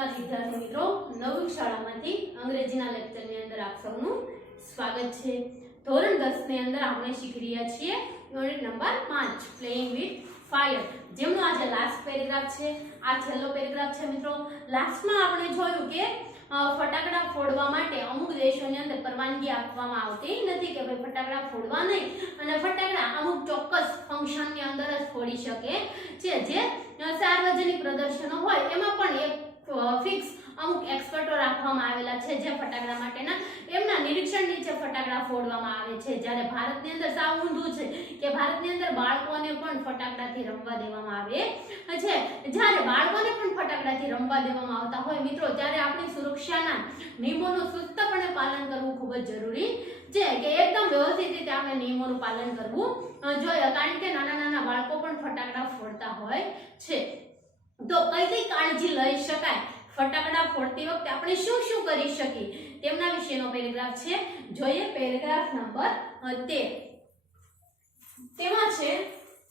નમસ્કાર વિદ્યાર્થી મિત્રો, નવી શાળામાંથી અંગ્રેજીના લેક્ચરની અંદર આપ સૌનું સ્વાગત છે। ધોરણ 10 ની અંદર આપણે શીખી રહ્યા છીએ unit number 5 playing with fire, જેમનો આજે લાસ્ટ પેરેગ્રાફ છે। આ છેલ્લો પેરેગ્રાફ છે મિત્રો। લાસ્ટમાં આપણે જોયું કે ફટાકડા ફોડવા માટે અમુક દેશોની અંદર પરવાનગી આપવામાં આવતી નથી કે ભાઈ ફટાકડા ફોડવા નહીં, અને ફટાકડા અમુક ચોક્કસ ફંક્શનની અંદર જ ફોડી શકે છે। જે સાર્વજનિક પ્રદર્શનો હોય એમાં પણ એક ફિક્સ અમુક એક્સપર્ટો રાખવામાં આવેલા છે જે ફટાકડા માટેના એમના નિરીક્ષણ નીચે ફટાકડા ફોડવામાં આવે છે। જ્યારે ભારતની અંદર સાવ ઊંધું છે કે ભારતની અંદર બાળકોને પણ ફટાકડાથી રમવા દેવામાં આવે છે। જ્યારે બાળકોને પણ ફટાકડાથી રમવા દેવામાં આવતા હોય મિત્રો, ત્યારે આપણી સુરક્ષાના નિયમોનું ચુસ્તપણે પાલન કરવું ખૂબ જ જરૂરી છે કે એકદમ વ્યવસ્થિત રીતે આપણે નિયમોનું પાલન કરવું જોઈએ, કારણ કે નાના નાના બાળકો પણ ફટાકડા ફોડતા હોય છે। તો કઈ કાળજી લઈ શકાય, ફટાકડા ફોડતી વખતે આપણે શું શું કરી શકીએ તેમના વિશેનો પેરેગ્રાફ છે। જોઈએ પેરેગ્રાફ નંબર 13। તેમાં છે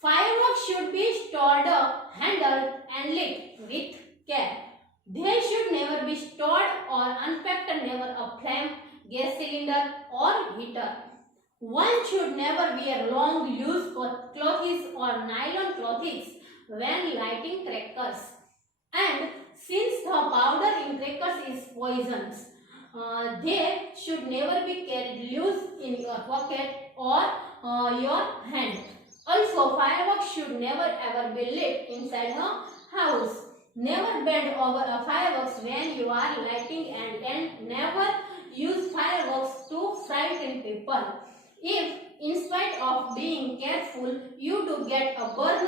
fireworks should be stored, handled and lit with care. They should never be stored or unpacked near a flame, gas cylinder or heater. One should never wear long loose clothes or nylon clothes when lighting crackers. And since the powder in crackers is poisonous, they should never be carried loose in your pocket or your hand. Also, fireworks should never ever be lit inside a house. Never bend over a fireworks when you are lighting, and never use fireworks to frighten people. If, in spite of being careful, you do get a burn,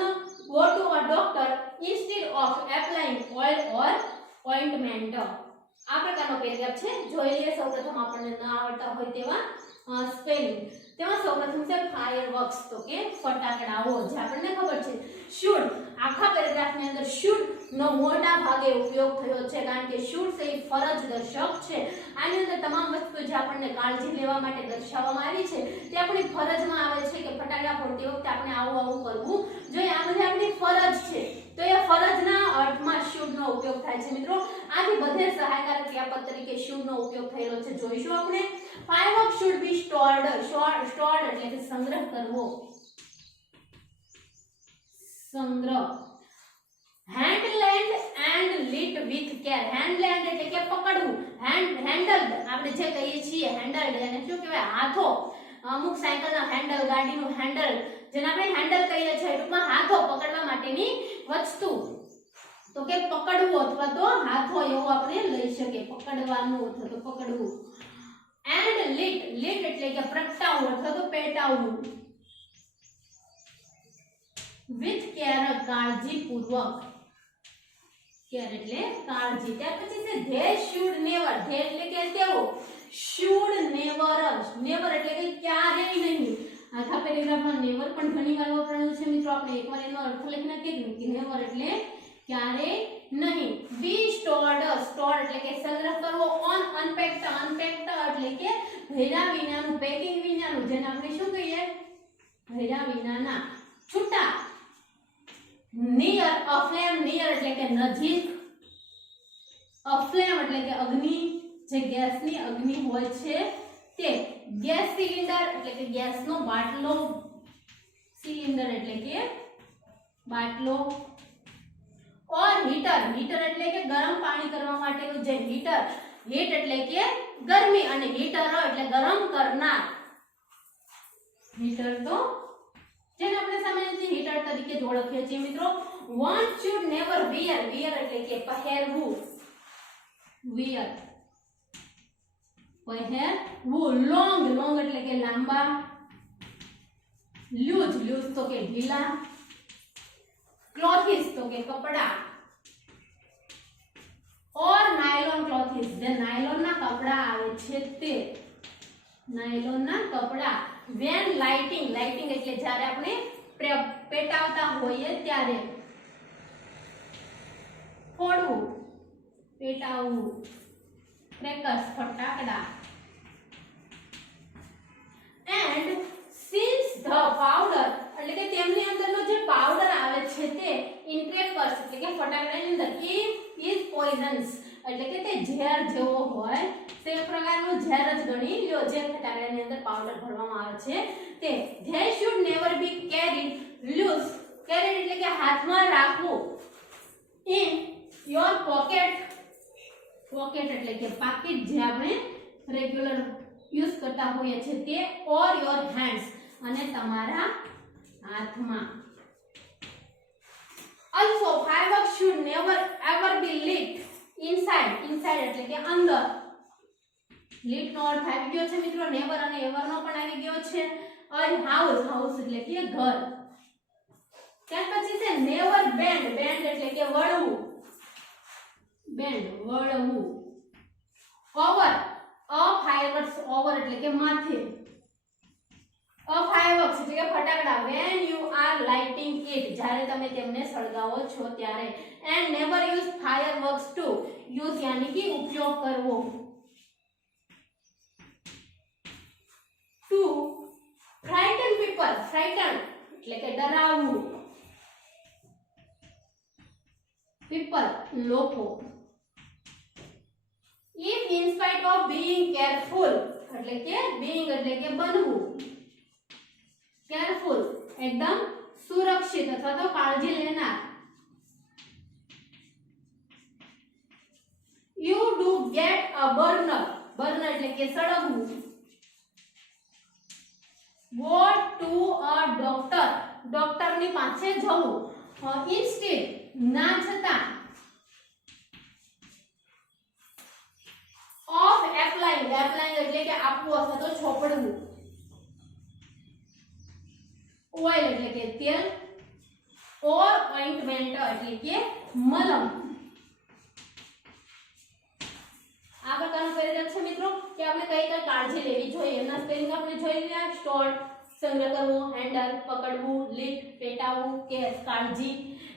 go to a doctor instead of applying oil or ointment. આ પ્રકારનો paragraph છે। જોઈ લઈએ સૌપ્રથમ આપણને ન આવડતા હોય તેવા સ્પેલિંગ। તેમાં સૌપ્રથમ છે ફાયરવર્ક્સ, તો કે ફટાકડાઓ, જે આપણને ખબર છે। શુડ, આખા પેરેગ્રાફની અંદર શુડ નો મોટા ભાગે ઉપયોગ થયો છે, કારણ કે શુડ છે એ ફરજ દર્શક છે। આની અંદર તમામ વસ્તુ જે આપણને કાળજી લેવા માટે દર્શાવવામાં આવી છે તે આપણી ફરજમાં આવે છે કે ફટાકડા ફોડતી વખતે આપણે આવું કરવું જોઈએ। આ બધી આપણી ફરજ છે, તો એ ફરજના અર્થમાં શુડ નો ઉપયોગ થાય છે મિત્રો। આથી બધે સહાયકારક ક્રિયાપદ તરીકે શુડ નો ઉપયોગ થયેલો છે। જોઈશું આપણે fireworks should be stored, stored એટલે કે સંગ્રહ કરવો, સંગ્રહ। handled and lit with care, handled એટલે કે પકડવું, handled આપણે જે કહીએ છીએ handled એને શું કહેવાય, હાથો। અમુક સાયકલના હેન્ડલ, ગાડીનું હેન્ડલ, જેને આપણે હેન્ડલ કહીએ છીએ, ટૂંકમાં હાથો પકડવા માટેની વસ્તુ, તો કે પકડવું અથવા તો હાથો એવો આપણે લઈ શકીએ, પકડવાનું અથવા તો પકડવું। and lit, lit એટલે કે પ્રગટાવવું અથવા તો પેટાવવું, with care કાળજીપૂર્વક, care એટલે કાળજી। ત્યાર પછી છે they should never, they એટલે કે તેઓ, should never, never એટલે કે ક્યારેય નહીં। આખા પેરેગ્રાફમાં never પણ ઘણી વાર વપરાયું છે મિત્રો, આપણે એકવાર એનો અર્થ લખી નાખીએ કે never એટલે ક્યારેય નહીં। be stored, stored એટલે કે સંગ્રહ કરવો, on unpacked, unpacked એટલે કે ભર્યા વિનાનું, પેકિંગ વિનાનું, જેને આપણે શું કહીએ, ભર્યા વિનાના, છૂટા। near a flame, near એટલે કે નજીક, a flame એટલે કે અગ્નિ, જે ગેસની અગ્નિ હોય છે તે, ગેસ સિલિન્ડર એટલે કે ગેસનો બાટલો, સિલિન્ડર એટલે કે બાટલો, or heater, heater એટલે કે ગરમ પાણી કરવા માટેનું જે હીટર, હીટ એટલે કે ગરમી અને હીટર એટલે ગરમ કરનાર, હીટર તો જેને આપણે સામાન્યથી હીટર તરીકે જ ઓળખીએ છીએ મિત્રો। one should never wear, wear એટલે કે પહેરવું, wear પહેરવું, long, long એટલે કે લાંબા, loose, loose તો કે ઢીલા, clothes તો કે કપડા, or nylon clothes જે નાયલોનના કપડા આવે છે તે, નાયલોનના કપડા। when lighting, lighting એટલે જ્યારે આપણે પેટાવતા હોઈએ ત્યારે, ફોડવું, પેટાવવું, crackers ફટાકડા। and since the powder એટલે કે તેમની અંદરનો જે પાવડર આવે છે તે in crackers એટલે કે ફટાકડાની અંદર is poisonous ઝેર જેવો હોય તે પ્રકારનું ઝેર જ ગણી લ્યો જે ફટાકડાની અંદર પાવડર ભરવામાં આવે છે તે. They should never be carried loose. Carried એટલે કે હાથમાં રાખવું. In your pocket. પોકેટ એટલે કે પાકીટ જે આપણે રેગ્યુલર યુઝ કરતા હોઈએ છીએ તે. ઓર યોર હેન્ડ્સ અને તમારા હાથમાં. Also fireworks should never ever be lit inside. Inside એટલે કે અંદર. lit નો અર્થ આવી ગયો છે મિત્રો, નેવર અને એવર નો પણ આવી ગયો છે. અને હાઉસ, હાઉસ એટલે કે ઘર. ત્યાર પછી છે નેવર બેન્ડ. બેન્ડ એટલે કે વળવું. બેન્ડ વળવું. ઓવર. અ ફાયરવર્ક્સ ઓવર એટલે કે માથે. અ ફાયરવર્ક્સ એટલે કે ફટાકડા. when you are lighting it જ્યારે તમે તેમને સળગાવો છો ત્યારે. and never use fireworks to use यानी कि उपयोग करવો. to frighten people. frighten એટલે કે ડરાવવું. people લોકો. if in spite of being careful એટલે કે being એટલે કે બનવું. કેરફુલ એકદમ સુરક્ષિત અથવા તો કાળજી લેનાર. you do get a burner. burner એટલે કે સળગવું. go to a doctor. Doctor ની પાસે જવું. instead ના છતાં. of applying. applying એટલે કે આપવું અથવા તો ચોપડવું. ઓઇલ એટલે કે તેલ. ઓર ઓઇન્ટમેન્ટ એટલે કે મલમ. આ પ્રકારનું પેરેગ્રાફ છે મિત્રો કે આપણે કઈ કઈ કાળજી લેવી જોઈએ એના સ્પેલિંગ આપણે જોઈ લીધા. સ્ટોર સંગ્રહ કરવો, હેન્ડલ પકડવું, લીટ પેટાવવું, કેર કાળજી,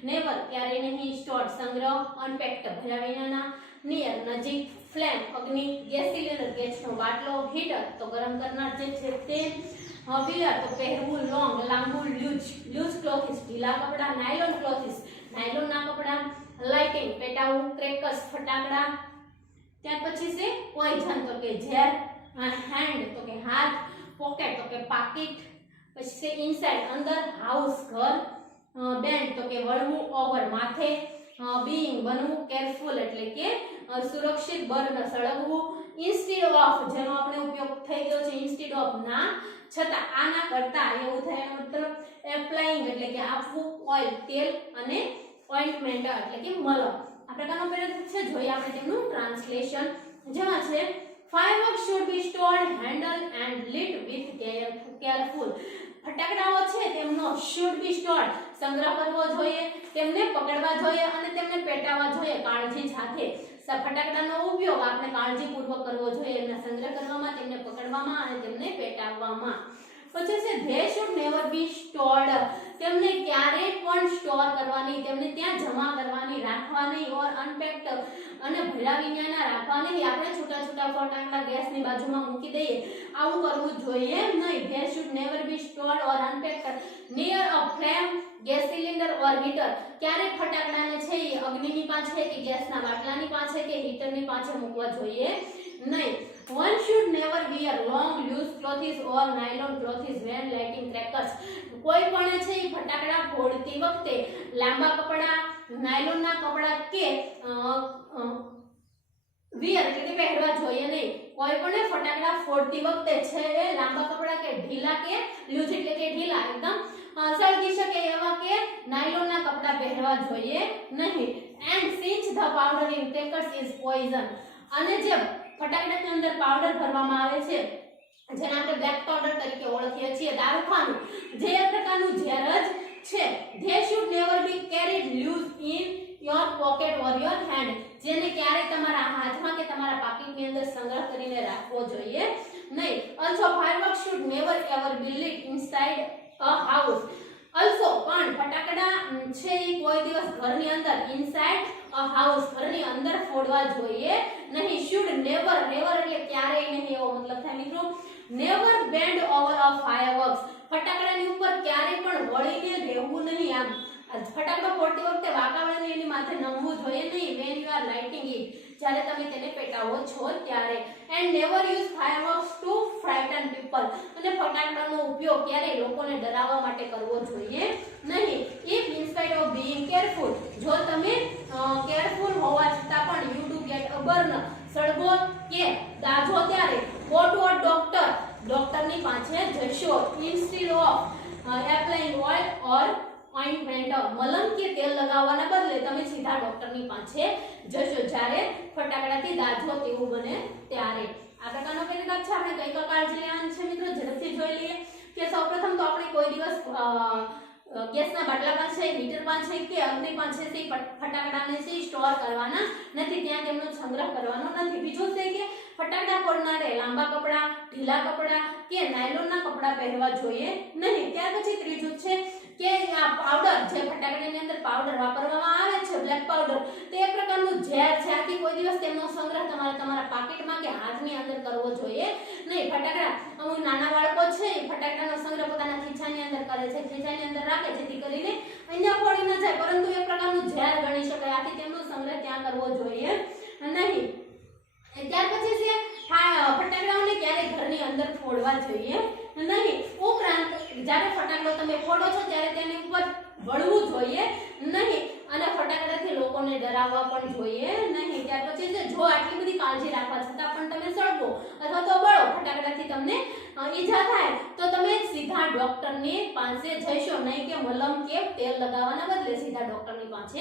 નેવર ક્યારેય નહીં, સ્ટોર સંગ્રહ, અનપેક્ડ ભર્યા વિનાના, નિયર નજીક, ફ્લેમ અગ્નિ, ગેસ સિલિન્ડર ગેસનો બાટલો, હીટર તો ગરમ કરનાર જે છે તે, વિયર તો પહેરવું, લોંગ લાંબુ, લૂઝ ક્લોથિસ ઢીલા કપડા, નાયલોન ક્લોથિસ નાયલોનના કપડા, લાઇટિંગ પેટાવવું, ક્રેકર્સ ફટાકડા. ત્યાર પછી છે પોઈઝન તો કે ઝેર, હેન્ડ તો કે હાથ, પોકેટ તો કે પાકીટ, પછી છે ઇનસાઇડ અંદર, હાઉસ ઘર, બેન્ડ તો કે વળવું, ઓવર માથે, બીઈંગ બનવું, કેરફુલ એટલે કે સુરક્ષિત, બર્ન સળગવું, ઇન્સ્ટેડ ઓફ જેનો આપણે ઉપયોગ થઈ ગયો છે ઇન્સ્ટેડ ઓફ ના છતાં, આના કરતા એવું થાય એનો મતલબ, એપ્લાઇંગ એટલે કે આપવું, ઓઇલ તેલ અને ઓઇન્ટમેન્ટ એટલે કે મલમ. આ પ્રકારનો પેરેગ્રાફ છે. જોઈએ આપણે તેમનું ટ્રાન્સલેશન. જેમાં છે fireworks should be stored, handled and lit with careful. ફટાકડાઓ છે તેમનો should be stored સંગ્રહ કરવો જોઈએ, તેમને પકડવા જોઈએ અને તેમને પેટાવવા જોઈએ કાળજી સાથે. ફટાકડાનો ઉપયોગ આપણે કાળજીપૂર્વક કરવો જોઈએ એમના સંગ્રહ કરવામાં, તેમને પકડવામાં અને તેમને પેટાવવામાં. પછી છે they should never be stored. તેમને ક્યારેય પણ સ્ટોર કરવાની, તેમને ત્યાં જમા કરવાની, રાખવાની, ઓર અનપેક્ડ અને ભર્યા વિનાના રાખવાની. આપણે છૂટા છૂટા ફટાકડા ગેસની બાજુમાં મૂકી દઈએ આવું કરવું જોઈએ નહીં. they should never be stored or unpacked near a flame, gas cylinder or heater. ક્યારે ફટાકડાને છે એ અગ્નિની પાસે કે ગેસના બાટલાની પાસે કે હીટરની પાસે મૂકવા જોઈએ નહીં. one should never wear long loose clothes or nylon clothes when lighting crackers. કોઈ પણ છે એ ફટાકડા ફોડતી વખતે લાંબા કપડા, નાયલોનના કપડા કે wear એટલે કે પહેરવા જોઈએ નહીં. કોઈ પણ ફટાકડા ફોડતી વખતે છે એ લાંબા કપડા કે ઢીલા કે લૂઝ એટલે કે ઢીલા એકદમ સળગી શકે એવા કે નાયલોનના કપડા પહેરવા જોઈએ નહીં. and since the powder in crackers is poison. અને જે ફટાકડાની અંદર પાવડર ભરવામાં આવે છે જેને આપણે બ્લેક પાવડર તરીકે ઓળખીએ છીએ, દારૂખાનું જે પ્રકારનું ઝેર જ છે. they should never be carried loose in your pocket or your hand. જેને ક્યારે તમારા હાથમાં કે તમારા પાકીટની અંદર સંગ્રહ કરીને રાખવો જોઈએ નહીં. also fireworks should never ever be lit inside a house. also પણ ફટાકડા છે એ કોઈ દિવસ ઘરની અંદર ઇનસાઇડ અ હાઉસ ઘરની અંદર ફોડવા જોઈએ નહીં. should never, never એટલે ક્યારેય નહીં એવો મતલબ થાય મિત્રો. never bend over a fireworks. ફટાકડાની ઉપર ક્યારેય પણ વળીને રહેવું નહીં. આમ ફટાકડો ફોડતી વખતે વાંકા વળીને એની માથે નમવું જોઈએ નહીં. when you are lighting it. જ્યારે તમે તેને પેટાવો છો ત્યારે. And never use fireworks to frighten people. અને ફટાકડાનો ઉપયોગ ક્યારેય લોકોને ડરાવવા માટે કરવો જોઈએ નહીં. If in spite of being careful, જો તમે કેરફુલ હોવા છતાં પણ you do get a burn, સળગો કે દાઝો ત્યારે ગો ટુ અ ડોક્ટર, ડોક્ટરની પાસે જશો. Instead of applying oil or ointment, મલમ કે તેલ લગાવવાના બદલે તમે સીધા ડોક્ટરની પાસે જશો જ્યારે ફટાકડાથી દાઝો તેવું બને ત્યારે. આ પ્રકારનો પેરેગ્રાફ છે. આપણે કઈ કઈ કાળજી લેવાની છે મિત્રો ઝડપથી જોઈ લઈએ. કે સૌપ્રથમ તો આપણે કોઈ દિવસ ગેસના બાટલા પાસે, હીટર પાસે કે અગ્નિ પાસે ફટાકડાને સ્ટોર કરવાના નથી, ત્યાં તેમનો સંગ્રહ કરવાનો નથી. બીજું છે કે ફટાકડા ફોડનારે લાંબા કપડા, ઢીલા કપડા કે નાયલોનના કપડા પહેરવા જોઈએ નહીં. ત્યાર પછી ત્રીજું છે કે આ પાવડર, જે ફટાકડાની અંદર પાવડર વાપરવામાં આવે છે, બ્લેક પાવડર, તે એક પ્રકારનું ઝેર છે. આથી કોઈ દિવસ તેમનો સંગ્રહ તમારા પાકીટમાં કે હાથની અંદર કરવો જોઈએ નહીં. ફટાકડા, અમુક નાના બાળકો છે એ ફટાકડાનો સંગ્રહ પોતાના ખીચાની અંદર કરે છે, ખીચાની અંદર રાખે જેથી કરીને અહીંયા ફોડી ન જાય, પરંતુ એક પ્રકારનું ઝેર ગણી શકાય. આથી તેમનો સંગ્રહ ત્યાં કરવો જોઈએ નહીં. ત્યાર પછી છે ફટાકડાઓને ક્યારેય ઘરની અંદર ફોડવા જોઈએ નહીં. ઉપરાંત જ્યારે ફટાકડો તમે ફોડો છો ત્યારે તેની ઉપર બળવું જોઈએ નહીં અને ફટાકડાથી લોકોને ડરાવવા પણ જોઈએ નહીં. ત્યાર પછી છે જો આટલી બધી કાળજી રાખવા છતાં પણ તમે સળગો અથવા તો બળો, ફટાકડાથી તમને ઈજા થાય તો તમે સીધા ડોક્ટરની પાસે જશો નહીં કે મલમ કે તેલ લગાવવાના બદલે સીધા ડોક્ટરની પાસે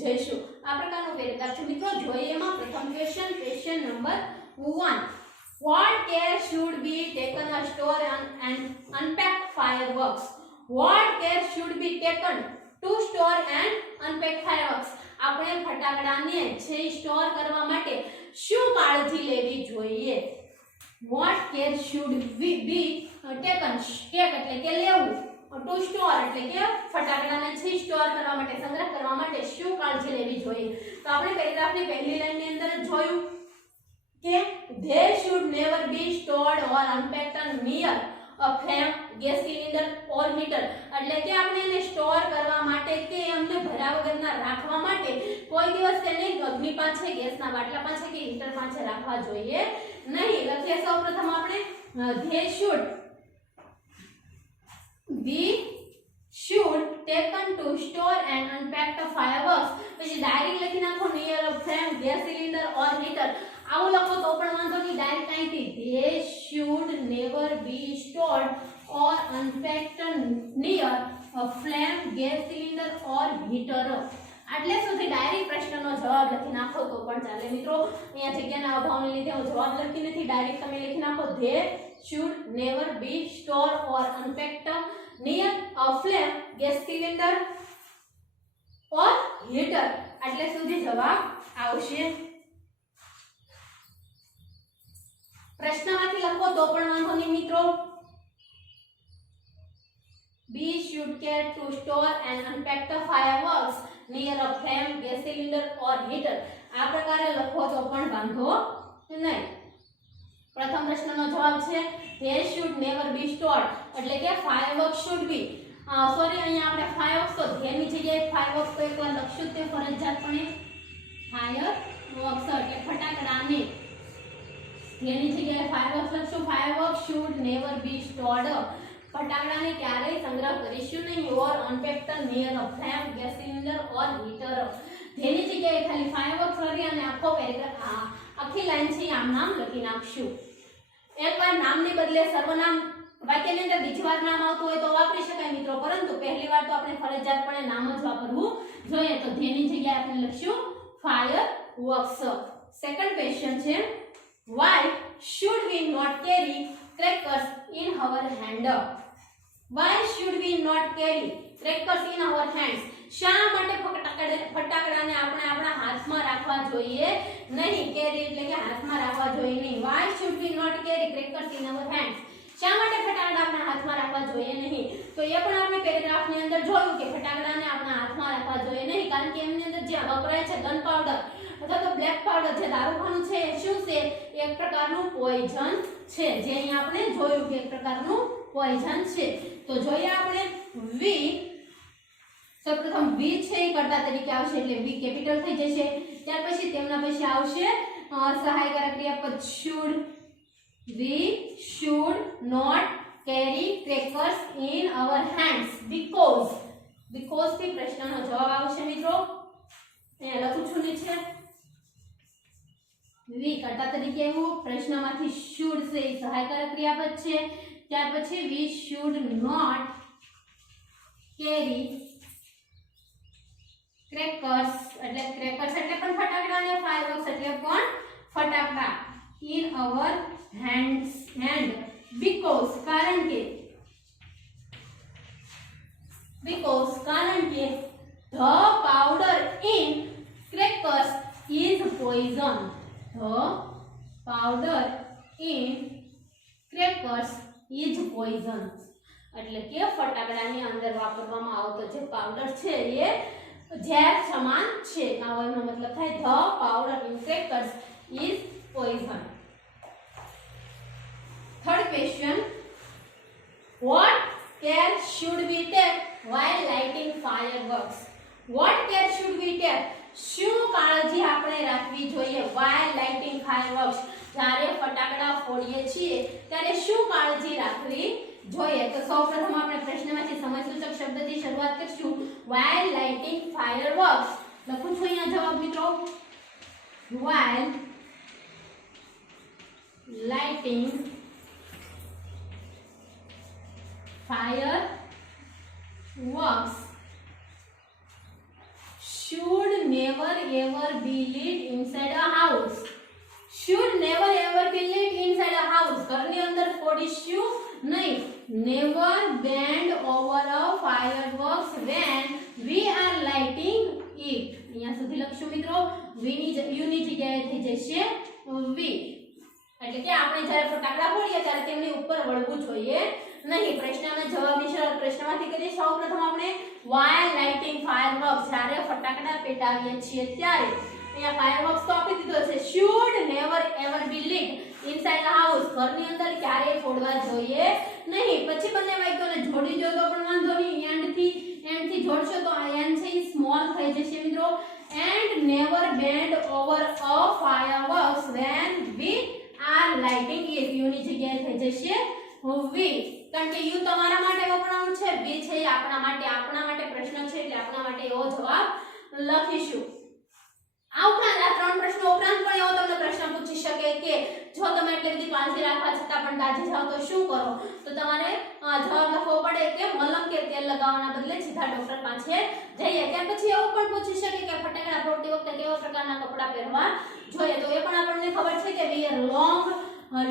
જઈશું. આ પ્રકારનો પેરેગ્રાફ છે મિત્રો. જોઈએ એમાં પ્રથમ question number 1. What care should be taken to store and unpack fireworks? What care should be taken to store and unpack fireworks? આપણે ફટાકડાને છે સ્ટોર કરવા માટે શું કાળજી લેવી જોઈએ? What care should be taken? take એટલે કે લેવું, ટુ સ્ટોર એટલે કે ફટાકડાને છે સ્ટોર કરવા માટે, સંગ્રહ કરવા માટે શું કાળજી લેવી જોઈએ? તો આપણે પેરેગ્રાફની પહેલી લાઈનની અંદર જોયું કે they should never be stored or unpacked near a flame, gas cylinder or heater. એટલે કે આપણે એને સ્ટોર કરવા માટે કે એમને ભર્યા વગરના રાખવા માટે કોઈ દિવસ તેને અગ્નિ પાસે, ગેસના બાટલા પાસે કે હીટર પાસે રાખવા જોઈએ નહીં. લખીએ સૌપ્રથમ આપણે they should taken to store and unpack the fireworks. પછી ડાયરેક્ટ લખી નાખો near a flame, gas cylinder or heater. આવું લખો તો પણ વાંધો નહીં. ડાયરેક્ટ અહીંથી they should never be stored or unpacked near a flame, gas cylinder or heater. આટલે સુધી ડાયરેક્ટ પ્રશ્નનો જવાબ લખી નાખો તો પણ ચાલે મિત્રો. અહીંયા જગ્યાના અભાવને લીધે હું જવાબ લખતી નથી, ડાયરેક્ટ તમે લખી નાખો they should never be stored or unpacked near a flame, gas cylinder or heater. આટલે સુધી જવાબ આવશે. પ્રશ્નમાંથી લખો તો પણ વાંધો નહીં મિત્રો. B should care to store and unpack the fireworks near a flame, gas cylinder or heater. આ પ્રકારે લખો તો પણ વાંધો નહીં. પ્રથમ પ્રશ્નનો જવાબ છે they should never be stored એટલે કે fireworks should be સોરી અહીંયા આપણે fireworks તો ધ્યેયની જગ્યાએ fireworks તો એકવાર લખશું તે ફરજિયાતપણે fireworks એટલે ફટાકડાને ધ્યેયની જગ્યાએ fireworks લખશું. fireworks should never be stored, ફટાકડાને ક્યારેય સંગ્રહ કરીશું નહીં. or unpacked near a flame, gas cylinder or heater. ધ્યેયની જગ્યાએ ખાલી fireworks કરી અને આખો પેરેગ્રાફ આખી લાઈન છે આમ નામ લખી નાખશું. એકવાર નામની બદલે સર્વનામ વાક્યની અંદર બીજી વાર નામ આવતું હોય તો વાપરી શકાય મિત્રો, પરંતુ પહેલી વાર તો આપણે ફરજિયાતપણે નામ જ વાપરવું જોઈએ. તો ધ્યેયની જગ્યાએ આપણે લખશું fireworks. સેકન્ડ ક્વેશ્ચન છે why should we not carry crackers in our hand? Why should we not carry crackers in our hands? શા માટે ફટાકડાને આપણે આપણા હાથમાં રાખવા જોઈએ નહીં? કેરી એટલે કે હાથમાં રાખવા જોઈએ નહીં. Why should we not carry crackers in our hands? શા માટે ફટાકડા આપણા હાથમાં રાખવા જોઈએ નહીં? તો એ પણ આપણે પેરેગ્રાફની અંદર જોયું કે ફટાકડાને આપણા હાથમાં રાખવા જોઈએ નહીં, કારણ કે એમની અંદર જે વપરાય છે ગન પાવડર અથવા તો બ્લેક પાવડર, જે દારૂખાનું છે શું છે? એક પ્રકારનું પોઈઝન છે, જે અહીંયા આપણે જોયું કે એક પ્રકારનું પોઈઝન છે. તો જોઈએ આપણે વી સૌપ્રથમ વી છે એ કર્તા તરીકે આવશે એટલે વી કેપિટલ થઈ જશે. ત્યાર પછી તેમના પછી આવશે સહાયકારક ક્રિયાપદ should. We should not carry crackers in our hands because થી પ્રશ્નનો જવાબ આવશે મિત્રો. અહીંયા લખું છું નીચે વી કર્તા તરીકે આવ્યું, પ્રશ્નમાંથી should છે એ સહાયકારક ક્રિયાપદ છે. ત્યાર પછી we should not carry crackers એટલે પણ ફટાકડા અને fireworks એટલે પણ ફટાકડા in our hand because કારણ કે the powder in crackers is poison. The powder in crackers is poison. એટલે કે ફટાકડાની અંદર વાપરવામાં આવતો જે પાવડર છે એ ઝેર સમાન છે. કાવયનો મતલબ થાય the powder in crackers is poison. Third question, what care should we take while lighting fireworks? What care should we take? શું કાળજી આપણે રાખવી જોઈએ while lighting fireworks? જ્યારે ફટાકડા ફોડીએ છીએ ત્યારે શું કાળજી રાખવી જોઈએ? તો સૌપ્રથમ આપણે પ્રશ્નમાંથી સમજસૂચક શબ્દથી શરૂઆત કરીશું. while lighting fireworks લખું છું અહીંયા જવાબ મિત્રો. while lighting fireworks should never ever be lit inside a house. Should never ever be lit inside a house. ઘરની અંદર ફોડીશું નહીં. Never bend over a fireworks when we are lighting it. અહીંયા સુધી લખશું મિત્રો. યુ ની જગ્યાએથી જશે વી. એટલે કે આપણે જ્યારે ફટાકડા ફોડીએ ત્યારે તેમની ઉપર વળવું જોઈએ નહીં. પ્રશ્નના જવાબની શરૂઆત પ્રશ્નમાંથી કરીએ. સૌપ્રથમ આપણે while lighting fireworks જ્યારે ફટાકડા પેટાવીએ છીએ ત્યારે અહીંયા fireworks તો આપી દીધો છે. should never ever be lit inside the house. ઘરની અંદર ક્યારેય ફોડવા જોઈએ નહીં. પછી બંને વાક્યોને જોડી દો તો પણ વાંધો નહીં. એન્ડ થી જોડશો તો આ એન્ડ છે એ સ્મોલ થઈ જશે મિત્રો. and never bend over a fireworks when we are lighting it. You ની જગ્યાએ થઈ જશે વી. કારણ કે યુ તમારા માટે વપરાયું છે, વી છે આપણા માટે પ્રશ્ન છે એટલે આપણા માટે એવો જવાબ લખીશું. આ ઉપરાંત આ ત્રણ પ્રશ્નો ઉપરાંત પણ એવો તમને પ્રશ્ન પૂછી શકે કે જો તમે એટલી બધી કાળજી રાખવા છતાં પણ દાઝી જાવ તો શું કરો? તો તમારે જવાબ લખવો પડે કે મલમ કે તેલ લગાવવાના બદલે સીધા ડોક્ટર પાસે જઈએ. ત્યાર પછી એવું પણ પૂછી શકે કે ફટાકડા ફોડતી વખતે કેવા પ્રકારના કપડાં પહેરવા જોઈએ? તો એ પણ આપણને ખબર છે કે wear long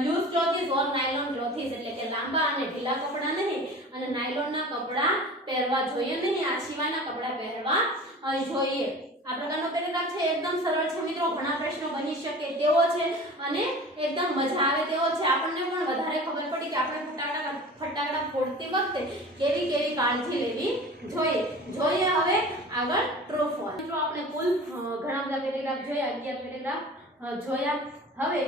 loose clothes or nylon clothes એટલે કે લાંબા અને ઢીલા કપડાં નહીં અને નાયલોનના કપડાં પહેરવા જોઈએ નહીં. આ સિવાયના કપડાં પહેરવા જોઈએ. આ પ્રકારનો પેરેગ્રાફ છે એકદમ સરળ છે મિત્રો. ઘણા પ્રશ્નો બની શકે તેવો છે અને એકદમ મજા આવે તેવો છે. આપણને પણ વધારે ખબર પડી કે આપણે ફટાકડા ફોડતી વખતે કેવી કાળજી લેવી જોઈએ. હવે આગળ ટ્રુ ફોલ્સ. મિત્રો આપણે કુલ ઘણા બધા પેરેગ્રાફ જોયા, 11 પેરેગ્રાફ જોયા. હવે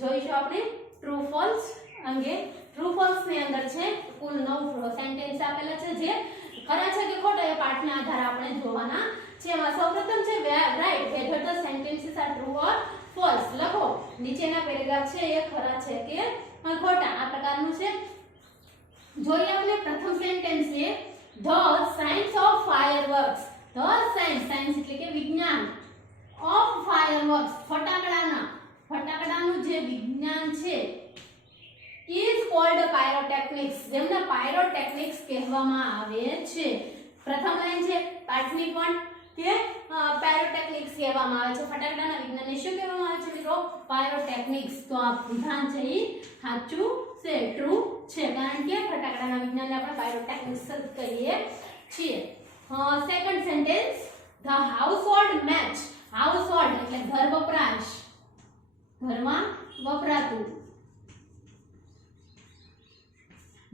જોઈશું આપણે ટ્રુ ફોલ્સ અંગે. ટ્રુ ફોલ્સ ની અંદર છે કુલ 9 સેન્ટેન્સ આપેલા છે જે ખરા છે કે ખોટા એ પાઠના આધારે આપણે જોવાના છે. એમાં સૌપ્રથમ છે right whether the sentences are true or false. લખો નીચેના પેરેગ્રાફ છે એ ખરા છે કે ખોટા. આ પ્રકારનું છે. જોઈએ આપણે પ્રથમ સેન્ટેન્સ છે the science of fireworks. the science એટલે કે વિજ્ઞાન of fireworks ફટાકડાનું જે વિજ્ઞાન છે is called pyrotechnics. જેમને pyrotechnics કહેવામાં આવે છે. પ્રથમ લાઈન છે પાઠની પણ કે pyrotechnics કહેવામાં આવે છે. ફટાકડાના વિજ્ઞાનને શું કહેવામાં આવે છે મિત્રો? pyrotechnics. તો આ વિધાન છે એ સાચું છે, ટ્રુ છે. કારણ કે ફટાકડાના વિજ્ઞાનને આપણે pyrotechnics કહીએ છીએ. Second sentence the household match. household એટલે ઘર વપરાશ, ઘરમાં વપરાતું.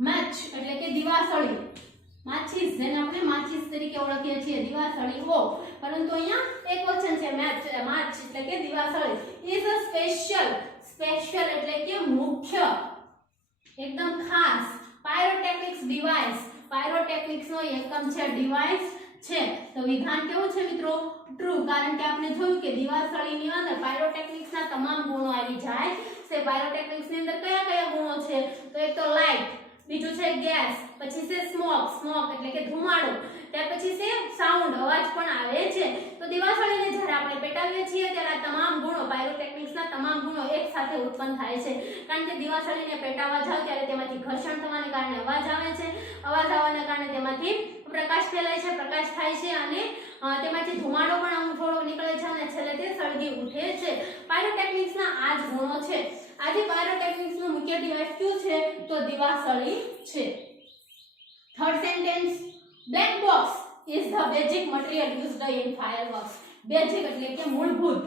match એટલે કે દિવાસળી, માચીસ જેને આપણે માચીસ તરીકે ઓળખીએ છીએ, દિવાસળીઓ. પરંતુ અહીંયા એક વચન છે match એટલે કે દિવાસળી. is a special એટલે કે મુખ્ય, એકદમ ખાસ. pyrotechnics device, pyrotechnics નો એકમ છે ડિવાઇસ છે। તો વિધાન કેવું છે મિત્રો? ટ્રુ, કારણ કે આપણે જોયું કે દિવાસળીની અંદર પાયરોટેક્નિક્સના તમામ ગુણો આવી જાય છે। પાયરોટેક્નિક્સની અંદર કયા કયા ગુણો છે? તો એક તો લાઇટ, બીજું છે ગેસ, પછી છે સ્મોક એટલે કે ધુમાડો, ત્યાર પછી છે સાઉન્ડ, અવાજ પણ આવે છે। તો દિવાસળીને જ્યારે આપણે પેટાવીએ છીએ ત્યારે આ તમામ ગુણો પાયરોટેક્નિક્સના તમામ ગુણો એક સાથે ઉત્પન્ન થાય છે, કારણ કે દિવાસળીને પેટાવવા જાવ ત્યારે તેમાંથી ઘર્ષણ થવાને કારણે અવાજ આવે છે, અવાજ આવવાના કારણે તેમાંથી પ્રકાશ ફેલાય છે, પ્રકાશ થાય છે અને તેમાંથી ધુમાડો પણ અમુક થોડો નીકળે છે અને છેલ્લે તે સળગી ઉઠે છે। પાયરોટેક્નિક્સના આ જ ગુણો છે। આજે પાયરોટેક્નિક્સનું મુખ્ય ડિવાઇસ કયું છે? તો દિવાસળી છે। Third sentence, black box is the basic material used in fireworks। Basic એટલે કે મૂળભૂત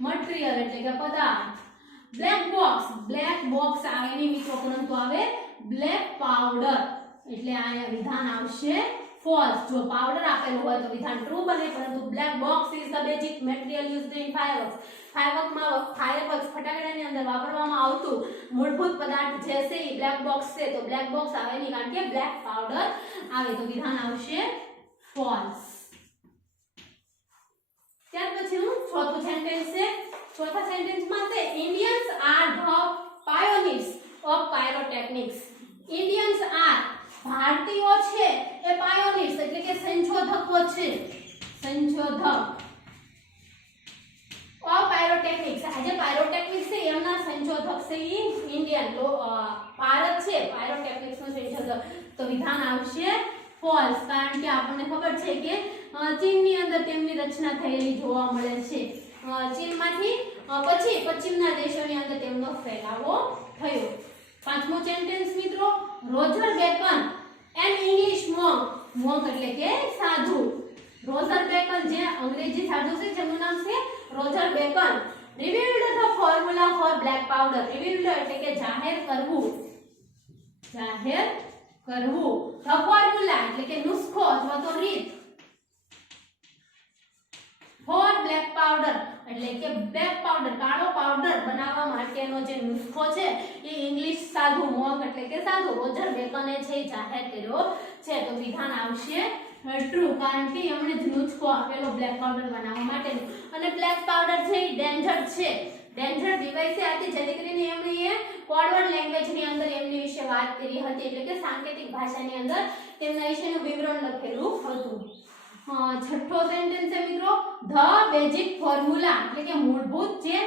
મટીરીયલ એટલે કે પદાર્થ। બ્લેક બોક્સ આવે નહીં મિત્રો, પરંતુ આવે બ્લેક પાવડર, એટલે અહીંયા વિધાન આવશે ફોલ્સ। જો પાવડર આપેલું હોય તો વિધાન ટ્રુ બને, પરંતુ black box is the basic material used in fireworks। Fireworks ફટાકડાની અંદર વાપરવામાં આવતું મૂળભૂત પદાર્થ જે છે એ બ્લેક બોક્સ છે। તો બ્લેક બોક્સ આવે નહીં, કારણ કે બ્લેક પાવડર આવે, તો વિધાન આવશે ફોલ્સ। ત્યાર પછીનું ચોથું સેન્ટેન્સ છે। ચોથા સેન્ટેન્સમાં છે Indians are the pioneers of pyrotechnics. Indians are, ભારતીયો છે એ પાયોનિયર્સ એટલે કે સંશોધકો છે, સંશોધક ઓફ પાયરોટેક્નિક્સ। આજે પાયરોટેક્નિક્સ છે એમના સંશોધક છે એ ઇન્ડિયન ભારત છે પાયરોટેક્નિક્સનો સંશોધક। તો વિધાન આવશે ફોલ્સ, કારણ કે આપણને ખબર છે કે ચીનની અંદર તેમની રચના થયેલી જોવા મળે છે। ચીનમાંથી પછી પશ્ચિમના દેશોની અંદર તેમનો ફેલાવો થયો। પાંચમો સેન્ટેન્સ મિત્રો, Roger bacon N English monk એટલે કે સાધુ। રોજર બેકન જે અંગ્રેજી સાધુ છે જેનું નામ છે Roger bacon revealed the formula for black powder। revealed એટલે કે જાહેર કરવું, the formula એટલે કે નુસ્ખો અથવા તો રીત, for black powder એટલે કે બ્લેક પાવડર કાળો પાવડર બનાવવા માટેનો જે નુસ્ખો છે એ ઇંગ્લિશ સાધુ મોન્ક એટલે કે સાધુ રોજર બેકને છે જાહેર કર્યો છે। તો વિધાન આવશે ટ્રુ, કારણ કે એમણે જ નુસ્ખો આપેલો બ્લેક પાવડર બનાવવા માટેનો। અને બ્લેક પાવડર છે એ ડેન્જર છે, ડેન્જર ડિવાઇસ છે। આથી જેથી કરીને એમણે કોડવર્ડ લેંગ્વેજની અંદર એમની વિશે વાત કરી હતી, એટલે કે સાંકેતિક ભાષાની અંદર તેમના વિશેનું વિવરણ લખેલું હતું। છઠ્ઠો સેન્ટેન્સ છે મિત્રો, ધ બેઝિક ફોર્મ્યુલા એટલે કે મૂળભૂત જે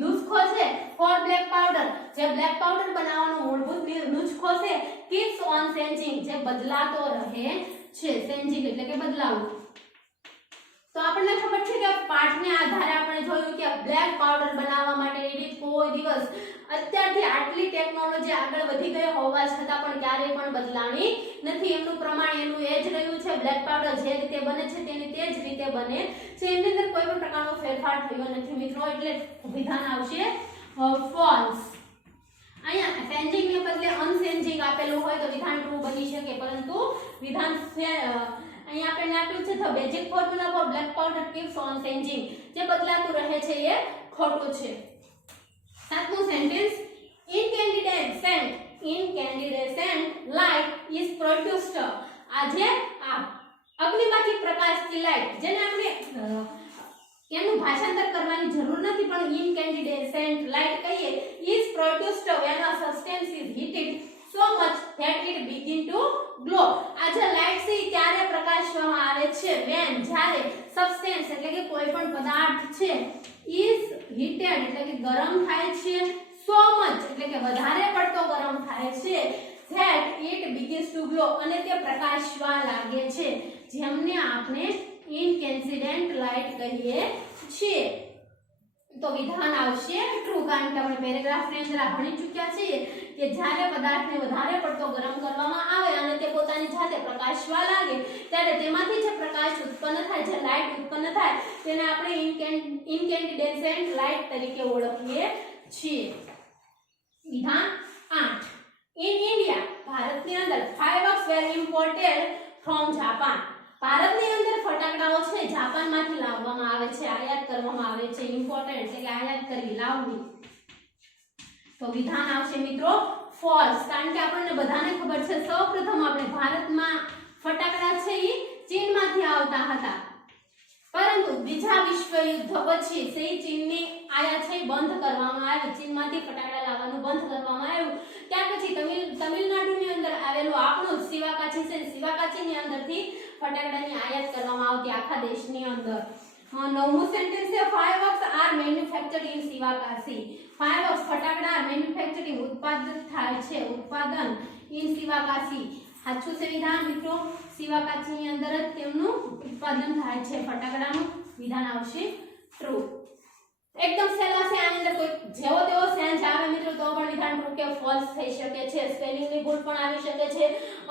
નુસ્ખો છે ફોર બ્લેક પાવડર, જે બ્લેક પાવડર બનાવવાનો મૂળભૂત નુસ્ખો છે keeps on changing જે બદલાતો રહે છે। ચેન્જિંગ એટલે કે બદલાવું। તો આપણને ખબર છે કે પાઠને આધારે આપણે જોયું કે બ્લેક પાવડર બનાવવા માટેની રીત કોઈ દિવસ અત્યારથી આટલી ટેકનોલોજી આગળ વધી ગઈ હોવા છતાં પણ ક્યારેય પણ બદલાણી નથી। એમનું પ્રમાણ એનું એ જ રહ્યું છે। બ્લેક પાવડર જે રીતે બને છે તેની તે જ રીતે બને છે, એની અંદર કોઈ પણ પ્રકારનો ફેરફાર થયો નથી મિત્રો, એટલે વિધાન આવશે ફોલ્સ। અહીંયા ચેન્જિંગ ને બદલે અનચેન્જિંગ આપેલું હોય તો વિધાન ટ્રુ બની શકે, પરંતુ વિધાન અહીંયા આપણને આપ્યું છે the basic formula for black powder keeps on changing જે બદલાતું રહે છે એ ખોટું છે। સાતમું sentence, incandescent light is produced। આજે આ અગ્નિમાંથી પ્રકાશતી લાઇટ, જેને આપણે એનું ભાષાંતર કરવાની જરૂર નથી પણ incandescent light કહીએ, is produced when a substance is heated so much that it begin to glow। આ જે લાઇટ છે ત્યારે પ્રકાશવામાં આવે છે when જ્યારે સબસ્ટેન્સ એટલે કે કોઈ પણ પદાર્થ છે is heated એટલે કે ગરમ થાય છે, so much એટલે કે વધારે પડતો ગરમ થાય છે, that it begins to glow અને તે પ્રકાશવા લાગે છે, જેમને આપણે incandescent light કહીએ છીએ। તો વિધાન આવશે ટ્રુ, કારણ કે આપણે પેરેગ્રાફની અંદર આ ભણી ચૂક્યા છીએ કે જ્યારે પદાર્થને વધારે પડતો ગરમ કરવામાં આવે અને તે પોતાની જાતે પ્રકાશવા લાગે ત્યારે તેમાંથી જે પ્રકાશ ઉત્પન્ન થાય, જે લાઇટ ઉત્પન્ન થાય તેને આપણે incandescent light તરીકે ઓળખીએ છીએ। વિધાન 8, in India ભારતની અંદર fireworks were imported from Japan। ભારતની અંદર ફટાકડાઓ છે જાપાનમાંથી લાવવામાં આવે છે, આયાત કરવામાં આવે છે। ઇમ્પોર્ટેડ એટલે કે આયાત કરવી, લાવવી। તો વિધાન આવશે મિત્રો ફોલ્સ, કારણ કે આપણને બધાને ખબર છે સૌપ્રથમ આપણે ભારતમાં ફટાકડા છે એ ચીનમાંથી આવતા હતા, પરંતુ બીજા વિશ્વયુદ્ધ પછી છે ચીનની આયાત છે બંધ કરવામાં આવી, ચીનમાંથી ફટાકડા લાવવાનું બંધ કરવામાં આવ્યું. ત્યાર પછી તમિલનાડુની અંદર આવેલું આપણું શિવાકાચી છે, શિવાકાચીની અંદરથી ફટાકડાની આયાત કરવામાં આવતી આખા દેશની અંદર. નવમું સેન્ટેન્સ છે fireworks are manufactured in Sivakasi. fireworks ફટાકડા મેન્યુફેક્ચરિંગ ઉત્પાદન થાય છે, ઉત્પાદન in શિવાકાશી. સાચું છે વિધાન મિત્રો, શિવાકાશીની અંદર જ તેમનું ઉત્પાદન થાય છે ફટાકડાનું. વિધાન આવશે ટ્રુ. એકદમ સહેલા છે, આની અંદર કોઈ જેવો તેવો સેન્સ આવે મિત્રો તો પણ વિધાન ટ્રુ કે ફોલ્સ થઈ શકે છે, સ્પેલિંગની ભૂલ પણ આવી શકે છે,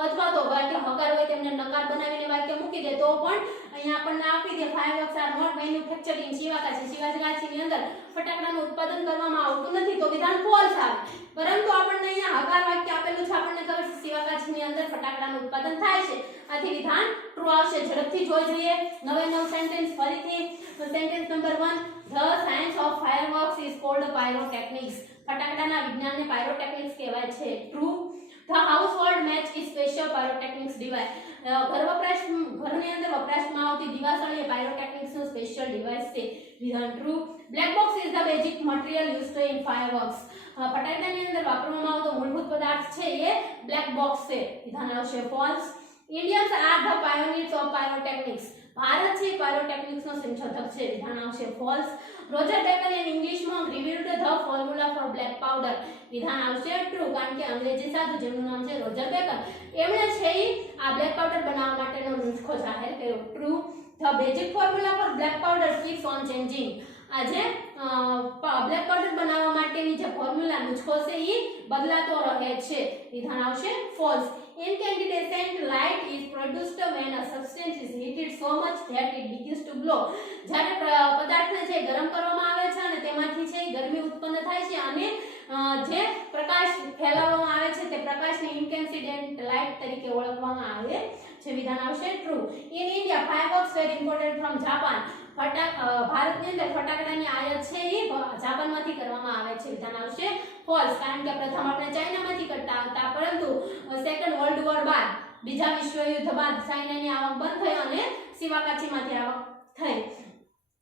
અથવા તો વાક્ય હકાર હોય તેમને નકાર બનાવીને વાક્ય મૂકી દે તો પણ અહીંયા આપણને આપી દે fireworks are not manufactured in Sivakasi. શિવાકાશીની અંદર ફટાકડાનું ઉત્પાદન કરવામાં આવતું નથી તો વિધાન ફોલ્સ આવે. પરંતુ આપણને અહીંયા હકાર વાક્ય આપેલું છે, આપણને ખબર છે શિવાકાશીની અંદર ફટાકડાનું ઉત્પાદન થાય છે, આથી વિધાન ટ્રુ આવશે. ઝડપથી જોઈ જોઈએ નવે નવ સેન્ટેન્સ ફરીથી. Sentence number 1, the science of fireworks is called pyrotechnics. ફટાકડાના વિજ્ઞાનને પાયરોટેકનિક્સ કહેવાય છે. True. The household match is special pyrotechnics device. ઘરની અંદર વપરાશમાં આવતી દિવાસળી એ પાયરોટેકનિક્સનું સ્પેશિયલ ડિવાઇસ છે. વિધાન true. Black box is the basic material used in fireworks. ફટાકડાની અંદર વાપરવામાં આવતો મૂળભૂત પદાર્થ છે એ બ્લેક બોક્સ છે. વિધાન આવશે false. Indians are the pioneers of pyrotechnics. ભારત છે પાયરોટેકનિક્સનો સંશોધક છે. વિધાન આવશે ફોલ્સ. રોજર બેકર ઇન ઇંગ્લિશમાં revealed the formula for black powder. વિધાન આવશે ટ્રુ, કારણ કે અંગ્રેજી સાધુ જેનું નામ છે રોજર બેકર, એમણે છે આ બ્લેક પાવડર બનાવવા માટેનો નુસ્ખો જાહેર કર્યો. True. The basic formula for black powder keeps on changing. આજે બ્લેક પાવડર બનાવવા માટેની જે ફોર્મ્યુલા નુસ્ખો છે એ બદલાતો રહે છે. વિધાન આવશે false. Incandescent light is produced when a substance is heated so much that it begins to glow. જ્યારે પદાર્થને છે ગરમ કરવામાં આવે છે અને તેમાંથી છે ગરમી ઉત્પન્ન થાય છે અને જે પ્રકાશ ફેલાવવામાં આવે છે તે પ્રકાશને ઇન્કેન્સિડેન્ટ લાઇટ તરીકે ઓળખવામાં આવે છે. વિધાન આવશે true. In India fireworks were imported from Japan. ભારતની અંદર ફટાકડાની આયાત છે એ જાપાનમાંથી કરવામાં આવે છે. વિધાન આવશે ફોલ્સ, કારણ કે પ્રથમ આપણે ચાઇનામાંથી કરતા હતા, પરંતુ સેકન્ડ વર્લ્ડ વોર બાદ, બીજા વિશ્વયુદ્ધ બાદ ચાઇનાની આવક બંધ થઈ અને શિવાકાશીમાંથી આવક થઈ.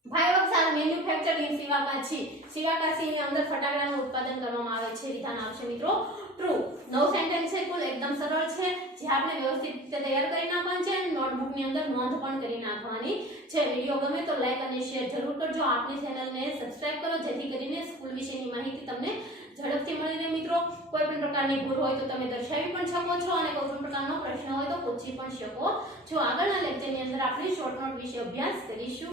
fireworks are manufactured in Sivakasi. શિવાકાશીની અંદર ફટાકડાનું ઉત્પાદન કરવામાં આવે છે. વિધાન આવશે મિત્રો ટ્રુ. નવ સેન્ટેન્સ છે કુલ, એકદમ સરળ છે, જે આપણે વ્યવસ્થિત રીતે તૈયાર કરી નાખવાનું છે અને નોટબુકની અંદર નોંધ પણ કરી નાખવાની છે. વિડિયો ગમે તો લાઈક અને શેર જરૂર કરજો. આપણી ચેનલને સબસ્ક્રાઇબ કરો જેથી કરીને સ્કૂલ વિશેની માહિતી તમને ઝડપથી મળી રહે. મિત્રો કોઈ પણ પ્રકારની ભૂલ હોય તો તમે દર્શાવી પણ શકો છો અને કોઈ પણ પ્રકારનો પ્રશ્ન હોય તો પૂછી પણ શકો છો. આગળના લેક્ચરની અંદર આપણે શોર્ટ નોટ વિશે અભ્યાસ કરીશું.